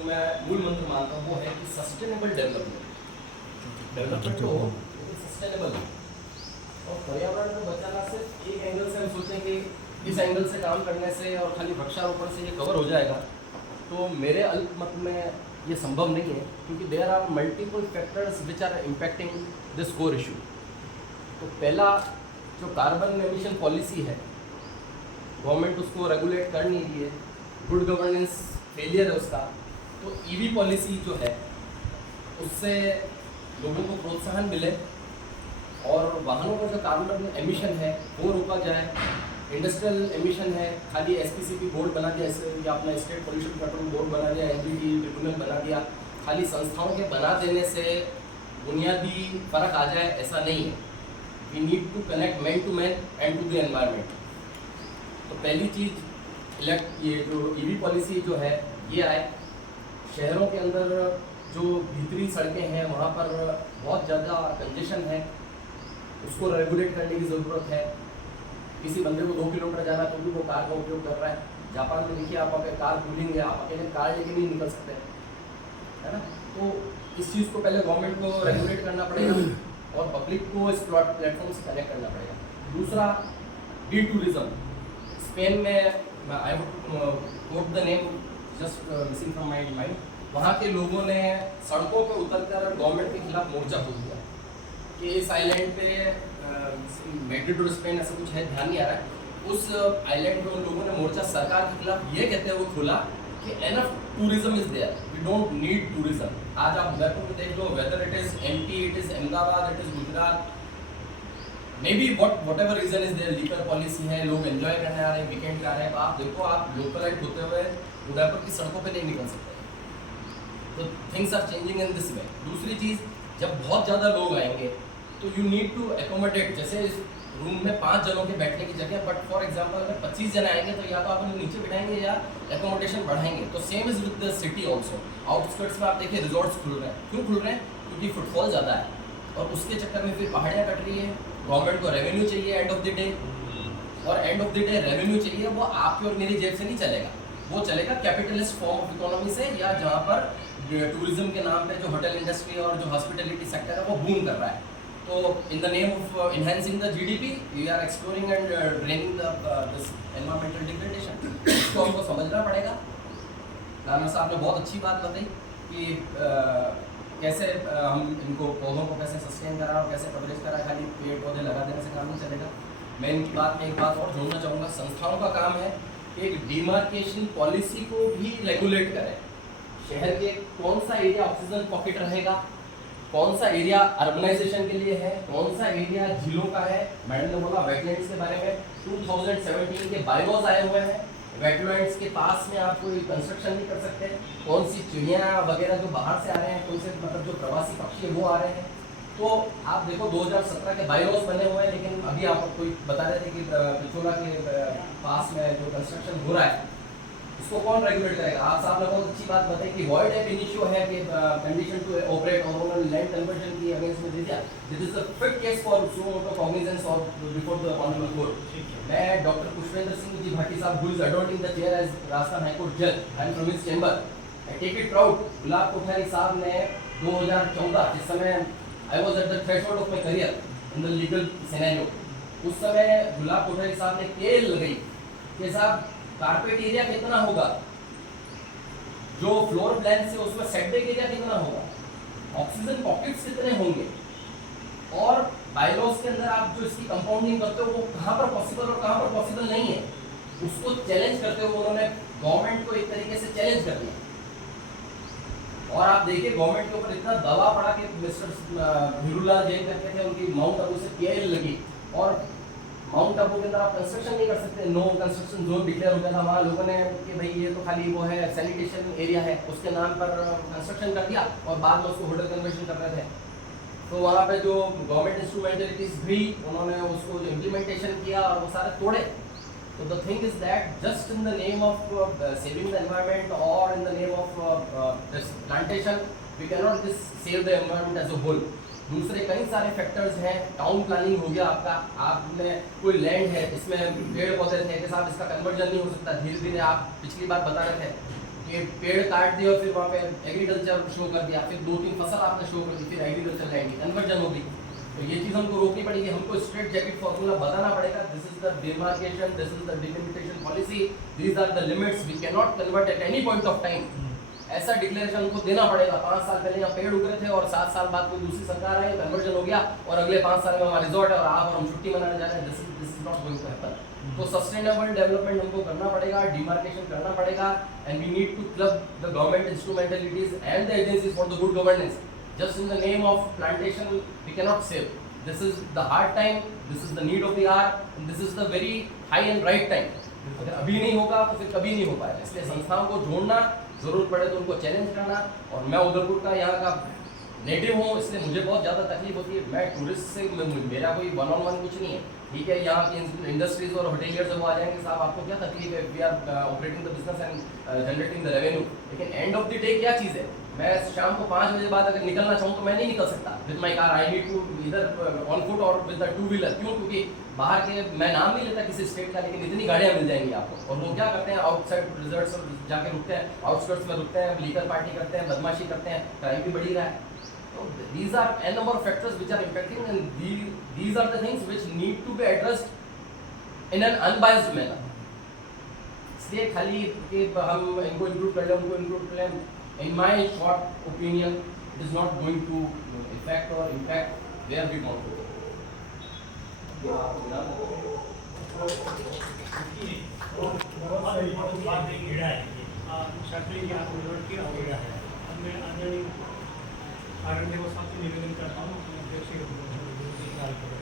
जो मैं मूल मंत्र मानता हूँ वो है कि सस्टेनेबल डेवलपमेंट तो सस्टेनेबल है। और पर्यावरण को बचाना सिर्फ एक एंगल से हम सोचें कि इस एंगल से काम करने से और खाली वृक्षारोपण से ये कवर हो जाएगा, तो मेरे अल्प मत में ये संभव नहीं है, क्योंकि there are multiple factors which are impacting this core issue. तो पहला जो कार्बन एमिशन पॉलिसी है, गवर्नमेंट उसको रेगुलेट कर नहीं रही है, गुड गवर्नेंस फेलियर है उसका। तो ईवी पॉलिसी जो है उससे लोगों को प्रोत्साहन मिले और वाहनों का जो कार्बन एमिशन है वो रोका जाए। इंडस्ट्रियल एमिशन है, खाली एसपीसीबी बोर्ड बना दिया, या अपना स्टेट पोल्यूशन कंट्रोल बोर्ड बना दिया, एनजीटी ट्रिब्यूनल बना दिया, खाली संस्थाओं के बना देने से बुनियादी फर्क आ जाए ऐसा नहीं है। We need to connect man to man and to the environment. तो पहली चीज़ ये जो ईवी पॉलिसी जो है ये आए। शहरों के अंदर जो भीतरी सड़कें हैं वहाँ पर बहुत ज़्यादा कंजेशन है, उसको रेगुलेट करने की ज़रूरत है। किसी बंदे को 2 किलोमीटर जाना तो भी वो कार का उपयोग कर रहा है। जापान में देखिए आप अगर कार पूलिंग है, आप अकेले कार लेके नहीं निकल सकते, है ना। तो इस चीज़ को पहले गवर्नमेंट को रेगुलेट करना पड़ेगा और पब्लिक को इस प्लेटफॉर्म से कनेक्ट करना पड़ेगा। दूसरा, डी टूरिज्म। स्पेन में I would the name just missing from my mind, वहाँ के लोगों ने सड़कों पर उतरकर गवर्नमेंट के खिलाफ मोर्चा खोल दिया कि इस आइलैंड पे मैड्रिड और स्पेन ऐसा कुछ है, ध्यान नहीं आ रहा है, उस आइलैंड पे उन लोगों ने मोर्चा सरकार के खिलाफ ये कहते हुए खोला कि enough tourism is there, we don't need tourism. आज आप उदयपुर में देख लो, whether it is MP, it is Ahmedabad, it is Gujarat, maybe whatever reason is there, liquor policy है, लोग एंजॉय करने आ रहे हैं, वीकेंड पे आ रहे हैं, तो आप देखो आप लोकलाइट होते हुए उदयपुर की सड़कों पे नहीं निकल सकते। तो things are changing in this way. दूसरी चीज़, जब बहुत ज़्यादा लोग आएंगे तो यू नीड टू एकोमोडेट। जैसे इस रूम में 5 जनों के बैठने की जगह, बट फॉर एग्जांपल अगर 25 जन आएंगे तो या तो आप उन्हें नीचे बिठाएंगे या एकोमोडेशन बढ़ाएंगे। तो same is with the city also. Outskirts में आप देखिए रिजॉर्ट्स खुल रहे हैं, क्यों खुल रहे हैं? क्योंकि फुटफॉल ज़्यादा है और उसके चक्कर में फिर पहाड़ियाँ कट रही है। गवर्नमेंट को रेवेन्यू चाहिए एंड ऑफ द डे, और and of the day revenue चाहिए वो आपकी और मेरी जेब से नहीं चलेगा, वो चलेगा कैपिटलिस्ट फॉर्म ऑफ इकोनॉमी से, या जहाँ पर टूरिज्म के नाम पे जो होटल इंडस्ट्री और जो हॉस्पिटलिटी सेक्टर है वो बूम कर रहा है। तो in the name of enhancing the GDP we are exploring and draining this environmental degradation. इसको हमको समझना पड़ेगा। राणा साहब ने बहुत अच्छी बात बताई कि कैसे हम इनको पौधों को कैसे सस्टेन करा और कैसे कवरेज करा, खाली पेड़ पौधे लगा देने से काम नहीं चलेगा। मैं इनकी बात में एक बात और जोड़ना चाहूँगा, संस्थाओं का काम है कि एक डिमार्केशन पॉलिसी को भी रेगुलेट करें। शहर के कौन सा एरिया ऑक्सीजन पॉकेट रहेगा, कौन सा एरिया अर्बनाइजेशन के लिए है, कौन सा एरिया झीलों का है। मैडम ने बोला वेटलैंड्स के बारे में 2017 के बायलॉज आए हुए हैं, वेटलैंड्स के पास में आप कोई कंस्ट्रक्शन नहीं कर सकते। कौन सी चिड़िया वगैरह जो बाहर से आ रहे हैं, कौन से मतलब जो प्रवासी पक्षी है वो आ रहे हैं। तो आप देखो 2017 के बायलॉज बने हुए हैं, लेकिन अभी आप कोई बता रहे थे कि पिछोला के पास में जो कंस्ट्रक्शन हो रहा है उसको कौन रेगुलेट करेगा। आप साहब ने बहुत अच्छी बात बताई कि वॉइड एप इनिशियो है कि कंडीशन टू ऑपरेट और उन्होंने लैंड कन्वर्जन की अगेंस्ट में दे दिया। This is the fit case for suo motu cognizance of before the honourable court. मैं डॉक्टर पुष्पेंद्र सिंह जी भाटी साहब, who is adorning the chair as Rajasthan high court जज, I am from his chamber, I take it proud. Gulab Kothari साहब ने 2014, जिस समय I was at the threshold of my career in the legal scenario, उस समय गुलाब कोठारी साहब ने केल लगाई कि साहब कारपेट एरिया कितना होगा, जो फ्लोर प्लान से उसमें सेटबैक एरिया कितना होगा, ऑक्सीजन पॉकेट्स कितने होंगे, और बायलॉज के अंदर आप जो इसकी कंपाउंडिंग करते हो वो कहाँ पर पॉसिबल और कहाँ पर पॉसिबल नहीं है, उसको चैलेंज करते हुए उन्होंने गवर्नमेंट को एक तरीके से चैलेंज कर दिया। और आप देखिए गवर्नमेंट के ऊपर इतना दबाव पड़ा कि मिस्टर भिरूलाल जैन करके थे, उनकी माउंट आबू से पीआईएल लगी, और माउंट आबू के अंदर आप कंस्ट्रक्शन नहीं कर सकते, नो कंस्ट्रक्शन जोन डिक्लेयर हो गया था। वहाँ लोगों ने कि भाई ये तो खाली वो है सैनिटेशन एरिया है, उसके नाम पर कंस्ट्रक्शन कर दिया और बाद में उसको होटल कन्वर्जन कर रहे थे। तो वहाँ पे जो गवर्नमेंट इंस्ट्रूमेंटलिटीज भी उन्होंने उसको जो इम्प्लीमेंटेशन किया और वो सारे तोड़े। तो the thing is that just in the name of saving the environment और in the name of this plantation we can not save the environment as a whole. दूसरे कई सारे फैक्टर्स हैं, टाउन प्लानिंग हो गया आपका, आपने कोई लैंड है इसमें पेड़ पौधे थे कि साहब इसका कन्वर्जन नहीं हो सकता, धीरे धीरे आप पिछली बार बता रहे थे पेड़ काट दिया और फिर वहाँ पे एग्रीकल्चर शो कर दिया, फिर 2-3 फसल आपने शो कर दी, फिर एग्रीकल्चर लैंड कन्वर्जन हो गई। तो ये चीज़ हमको रोकनी पड़ेगी, हमको स्ट्रेट जैकेट फॉर्मूला बताना पड़ेगा। This is the demarcation, this is the delimitation policy, these are the limits, we can not convert at any point of time. ऐसा डिक्लेरेशन हमको देना पड़ेगा। 5 साल पहले यहाँ पेड़ उग रहे थे और 7 साल बाद कोई दूसरी सरकार आई, कन्वर्जन हो गया और अगले 5 साल में हमारा रिजॉर्ट है और आप और हम छुट्टी मनाने जा रहे हैं। This is not going to happen. तो सस्टेनेबल डेवलपमेंट हमको करना पड़ेगा, डिमार्केशन करना पड़ेगा, and we need to club the government instrumentalities and the agencies for the good governance. Just in the name of plantation we can not save. This is the hard time, this is the need of the hour, this is the very high and right time. अगर अभी नहीं होगा तो फिर कभी नहीं हो पाएगा। इसलिए संस्थाओं को जोड़ना, जरूरत पड़े तो उनको चैलेंज करना। और मैं उदयपुर का यहाँ का नेटिव हूँ, इसलिए मुझे बहुत ज़्यादा तकलीफ होती है। मैं टूरिस्ट से मेरा कोई 1-on-1 कुछ नहीं है, ठीक है। यहाँ की इंडस्ट्रीज और होटेलियर जब वो आ जाएंगे, साहब आपको क्या तकलीफ है, we are operating the business and generating the revenue. लेकिन एंड ऑफ द डे क्या चीज़ है, मैं शाम को 5 बजे बाद अगर निकलना चाहूँ तो मैं नहीं निकल सकता with my car. I need to इधर on foot or with the 2-व्हीलर। क्यों? क्योंकि बाहर के, मैं नाम नहीं लेता किसी स्टेट का, लेकिन इतनी गाड़ियाँ मिल जाएंगी आपको। और लोग क्या करते हैं, आउटसाइड रिजॉर्ट्स जाके रुकते हैं, आउटस्कर्ट्स में रुकते हैं, लीगल पार्टी करते हैं, बदमाशी करते हैं, क्राइम भी बढ़ी रहा है। So these are a number of factors which are impacting, and these are the things which need to be addressed in an unbiased manner. इसलिए खाली कि हम इनको इंक्लूड कर लें, उनको इंक्लूड कर लें, in my short opinion, it is not going to affect or impact where we want to go. आनंद देव साहब से निवेदन करता हूँ।